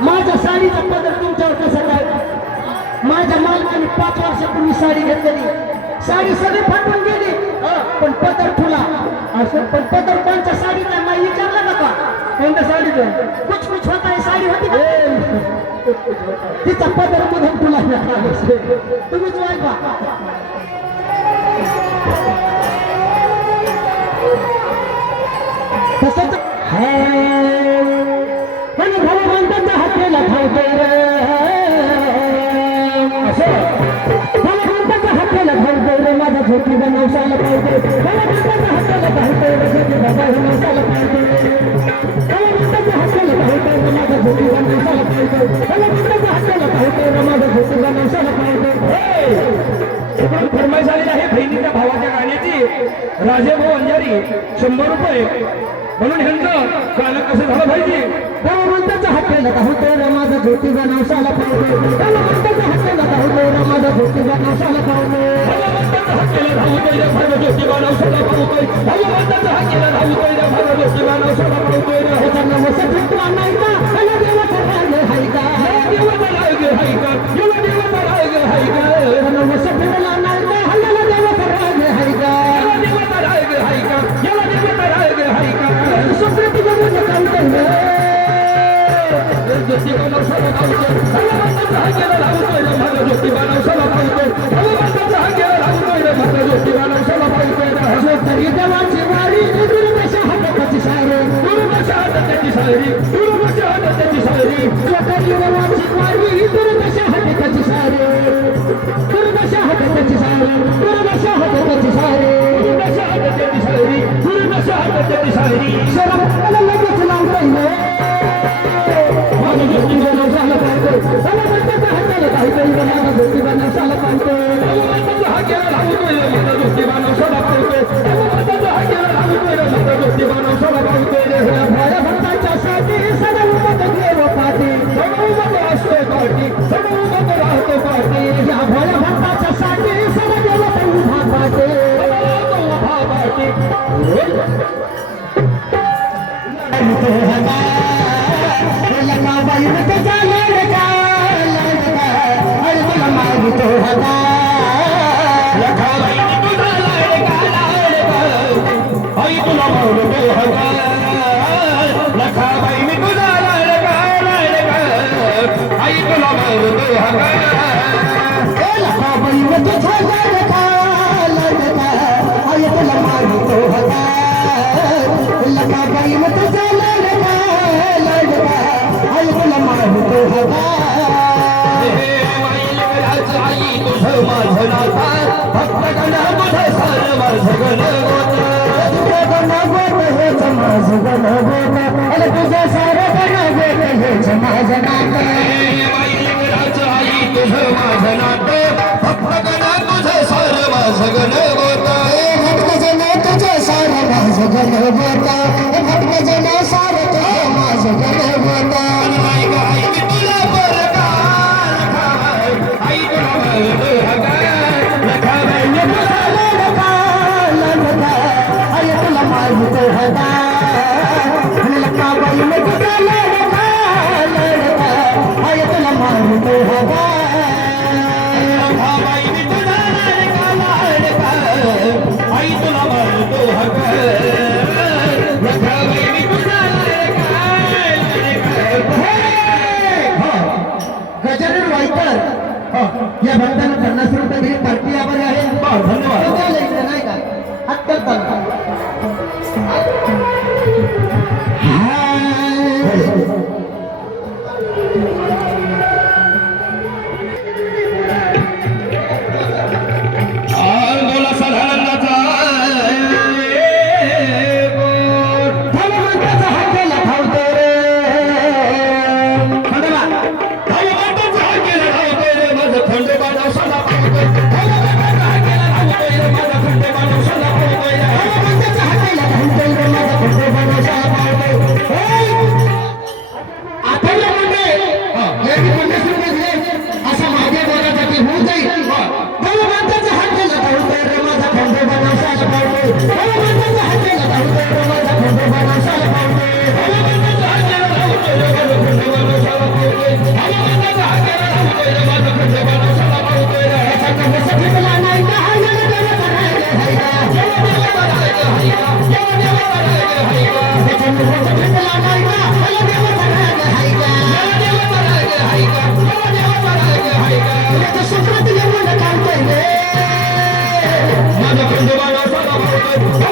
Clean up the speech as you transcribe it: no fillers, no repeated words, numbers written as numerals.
माझ्या साडीचा पदर तुमच्यावर कसा काय? माझ्या मालकाने 5 वर्षापूर्वी साडी घेतलेली, साडी सगळी फाटून गेली, पण पदर फुला. असं पण पदर कोणत्या साडीचा नाही विचारलं का? कोणत्या साडीचं? कुछ कुछ होता है साडी होती का? तिचा पदर मधून फुला. तुम्हीच वाईका तसंच भगवंताच्या हाकेला धावतोय रे, भगवंताच्या हाकेला धावतोय रे, माझा झोपी बनवसाला पाहिजे. भगवंताच्या हाकेला धावतोय रे, झोपी बनवसाला पाहिजे. भगवंताच्या हाकेला धावतोय रे, माझा झोपी बनवसाला पाहिजे. भगवंताच्या हाकेला धावतोय रे, माझा झोपी बनवसाला पाहिजे. फरमाईश आलेली आहे बहिणीच्या भावाच्या गाण्याची. राजेभाऊ अंजारी 100 रुपये. म्हणून ह्यांचं गाणं कसं झालं पाहिजे? भगवंताच्या हाकेला धावतोय रे, माझा झोपी बनवसाला पाहिजे. भगवंताच्या हाकेला धावतोय रे, माझा झोपी बनवसाला पाहिजे. भगवंताच्या हाकेला धावतोय रे, माझा झोपी बनवसाला पाहिजे. भगवंताच्या हाकेला धावतोय रे, माझा झोपी बनवसाला पाहिजे. ह्याचा नवसा तुला नाही का? ह्याला देवाचा राग हाय का? देवाचा राग हाय का? याला देवाचा राग हाय का? ह्याचा नवसा तुला नाही का? ह्याला देवाचा राग हाय का? याला देवाचा राग हाय का? याला देवाचा राग हाय का? सुप्रती जगत कांतले झोपी बनवसाला पाहिजे. भगवंताच्या हाकेला धावतोय रे, माझा झोपी बनवसाला पाहिजे. भगवंताच्या हाकेला धावतोय रे, माझा झोपी बनवसाला पाहिजे. तरी देवाची वारी दुर्दशा हाताची सारे, दुर्दशा हाताची सारी, दुर्दशा हाताची सारी. तरी देवाची वारी दुर्दशा हाताची सारे, दुर्दशा हाताची सारे, दुर्दशा हाताची सारे, दुर्दशा हाताची सारी, दुर्दशा हाताची सारी. शरम मला लगेच लावतोय माझा झोपी बनवसाला पाहिजे. भगवंताच्या हाकेला धावतोय रे, माझा झोपी बनवसाला पाहिजे. भगवंताच्या हाकेला धावतोय रे, माझा झोपी बनवसाला पाहिजे. भगवंताच्या हाकेला धावतोय रे, माझा झोपी बनवसाला पाहिजे. भोळ्या भक्ताच्या साठी सदैव मत देव पाठी, सदैव असतो पाठी, सदैव राहतो पाठी. या भोळ्या भक्ताच्या साठी सदैव उभा पाठी, उभा पाठी. लकाबाई त्याचा लडका लडका, मला मागितो हदा लकाबाई में तुझा लड़का लड़का आय तुला मारतो हगा लकाबाई में तुझा लड़का लड़का आय तुला मारतो हगा माझं नाता फक्त गणगोत सर्व गणगोत हेच माझं गणगोत अरे तुझं सारं गणगोत हेच माझं नातं तुझं माझं नातं फक्त गणा तुझं सारं माझं गणगोत भक्त जन तुझं सारं माझं गणगोत भक्त जन सारं तुझं माझं गणगोत आई तुला बरं का आई तुला मारतो हगा लकाबाई में तुझा लड़का लड़का आय तुला मारतो हगा लकाबाई में तुझा लड़का लड़का आय तुला मारतो हगा लकाबाई में तुझा लड़का लड़का गजानन वाईकर या भक्तांना 50 रुपये भेट पार्टी आभारी आहे धन्यवाद नाही का हात करतात माझा